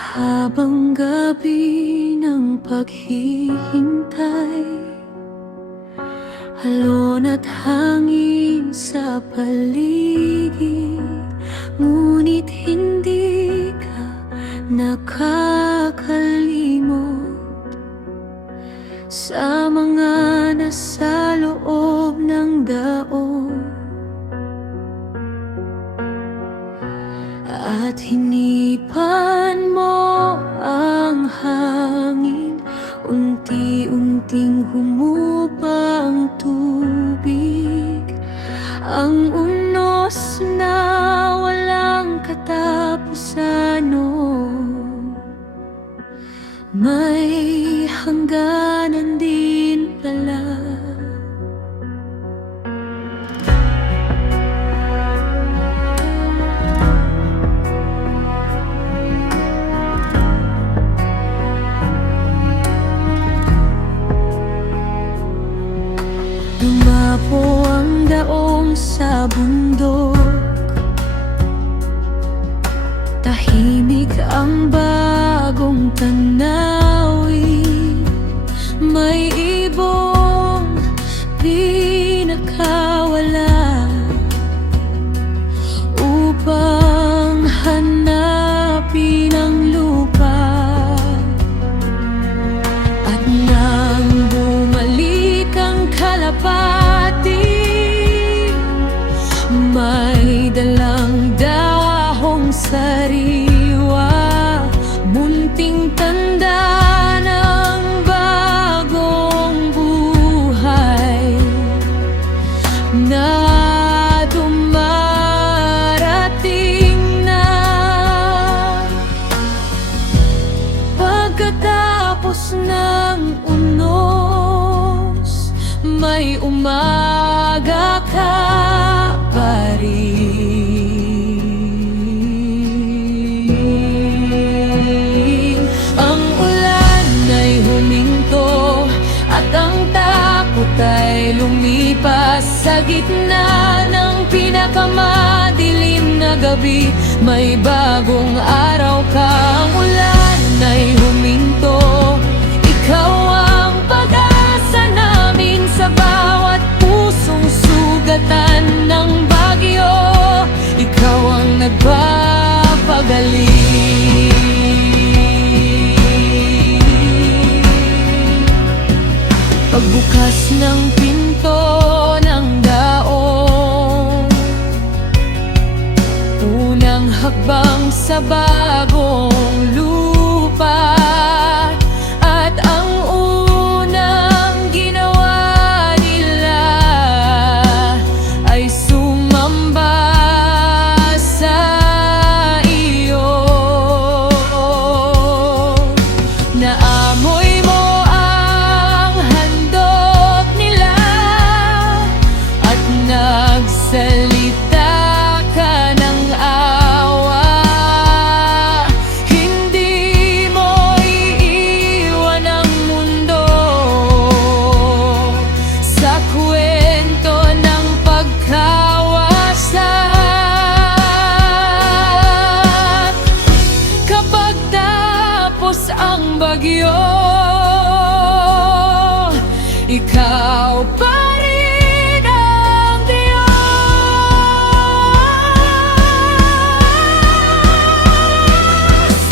mahabang gabi ng paghihintay, alon at hangin sa paligid, ngunit hindi ka nakakalimot sa mga nasa loob ng daon. At hinipan mo ang hangin, unti-unting humupa ang tubig, ang unos na walang katapusan, may hangganan din pala. Dumapo ang daong sa bundok, tahimik ang bagong tanawin, may ibong di nakawala upang hanapin ang lupa. At nang bumalik ang kalapati, may dalang dahong sariwa, munting tanda ng bagong buhay na dumarating na. Pagkatapos ng unos, may umaga ka pa rin. Ang ulan ay huminto at ang takot ay lumipas sa gitna ng pinakamadilim na gabi. May bagong araw ka. Ang ulan ay huminto, ikaw ang pag-asa namin sa bawat pusong sugatan ng bagyo. Ikaw ang nagpapagaling. Pagbukas ng pinto ng daong, unang hakbang sa bagong lupa. At ang unang ginawa nila ay sumamba sa iyo. Naamoy mo ang handog nila at nagsalita ka ng awa. Hindi mo iiwan ang mundo sa kwento ng pagkawasak. Kapag tapos ang bagyo, ikaw pa rin ang Diyos.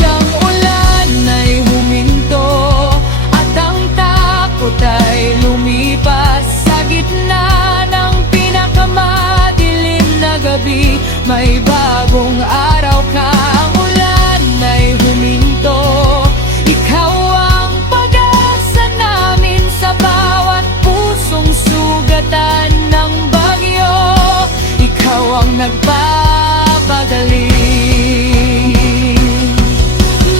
Ang ulan ay huminto at ang takot ay lumipas sa gitna ng pinakamadilim na gabi. May bagong araw ka. Ang ulan ay huminto, ikaw ang pag-asa namin sa bawat pusong sugatan ng bagyo. Ikaw ang nagpapagaling.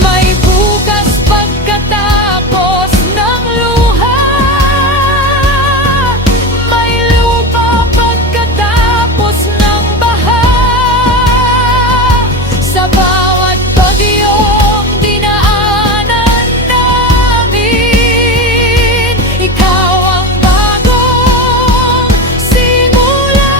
May bukas pagkatapos ng luha, may lupa pagkatapos ng baha. Sa bawat bagyong dinaanan namin, ikaw ang bagong simula.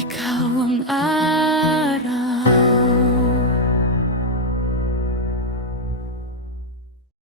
Ikaw ang